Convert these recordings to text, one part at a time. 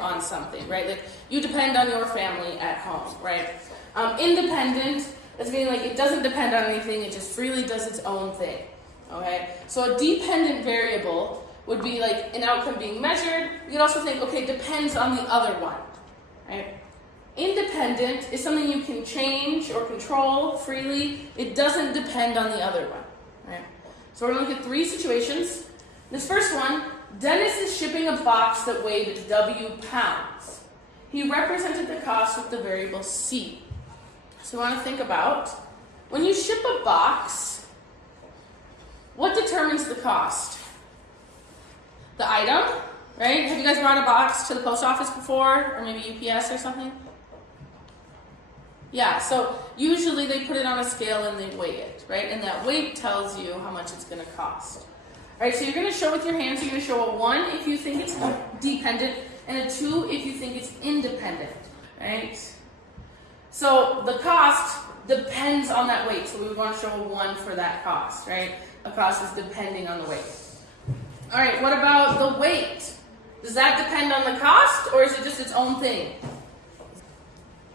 on something, right? Like you depend on your family at home, right? Independent is meaning like it doesn't depend on anything, it just freely does its own thing, okay? So a dependent variable would be like an outcome being measured. You could also think, okay, depends on the other one, right? Independent is something you can change or control freely. It doesn't depend on the other one, right? So we're going to look at 3 situations. This first one, Dennis is shipping a box that weighed W pounds. He represented the cost with the variable C. So we want to think about, when you ship a box, what determines the cost? The item, right? Have you guys brought a box to the post office before, or maybe UPS or something? Yeah, so usually they put it on a scale and they weigh it, right? And that weight tells you how much it's going to cost. All right, so you're going to show with your hands, you're going to show a 1 if you think it's dependent, and a 2 if you think it's independent, right? So the cost depends on that weight, so we would want to show a 1 for that cost, right? A cost is depending on the weight. All right, what about the weight? Does that depend on the cost, or is it just its own thing?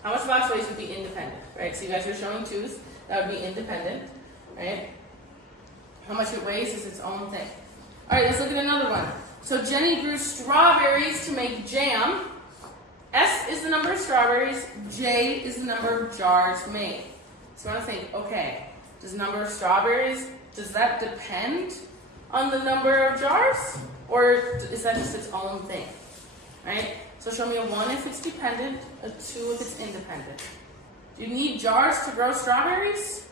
How much the box weighs would be independent, right? So you guys are showing 2s, that would be independent, right? How much it weighs is its own thing. All right, let's look at another one. So Jenny grew strawberries to make jam. S is the number of strawberries, J is the number of jars made. So I want to think, okay, does the number of strawberries, does that depend on the number of jars? Or is that just its own thing, right? So show me a 1 if it's dependent, a 2 if it's independent. Do you need jars to grow strawberries?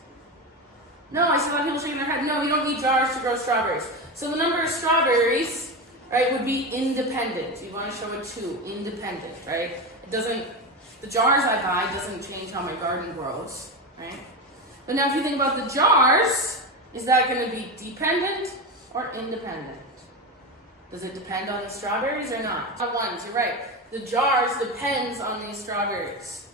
No, I see a lot of people shaking their head. No, you don't need jars to grow strawberries. So the number of strawberries, right, would be independent. You want to show a 2, independent, right? It doesn't, the jars I buy doesn't change how my garden grows, right? But now if you think about the jars, is that going to be dependent or independent? Does it depend on the strawberries or not? 1s, you're right. The jars depends on these strawberries.